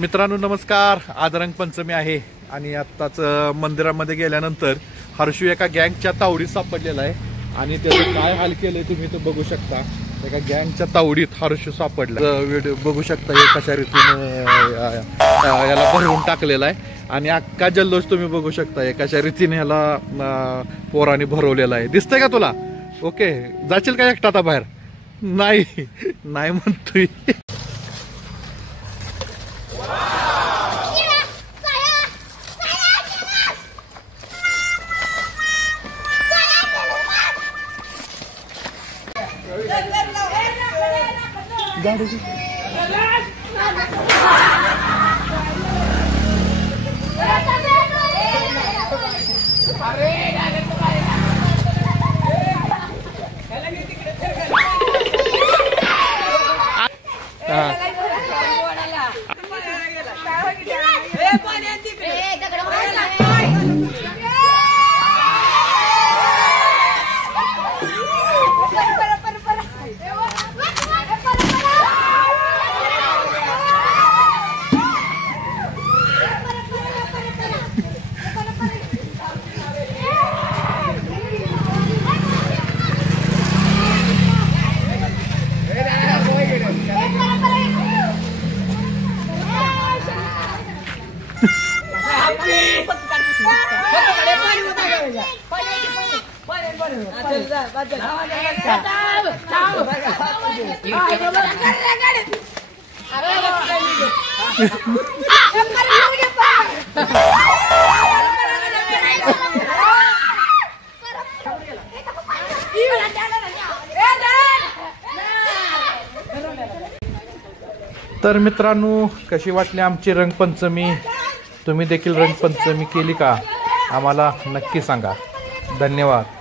मित्रांनो नमस्कार। आज रंगपंचमी आहे आणि आत्ताच मंदिरामध्ये गेल्यानंतर हर्षू एका गँगच्या तावडीत सापडलेला आहे आणि त्याचं काय हाल केलंय तुम्ही तर बघू शकता। एका गँगच्या तावडीत हर्षू सापडला। व्हिडिओ बघू शकता हे कशा रीतीने याला भरवून टाकलेला आहे आणि अख्खा जल्लोष तुम्ही बघू शकता हे कशा रीतीने ह्याला पोराने भरवलेला आहे। दिसतंय का तुला? ओके, जाशील का एकटा आता बाहेर? नाही नाही म्हणतोय। तर मित्रांनो कशी वाटली आमची रंगपंचमी? तुम्ही देखील रंगपंचमी केली का? आम्हाला नक्की सांगा। धन्यवाद।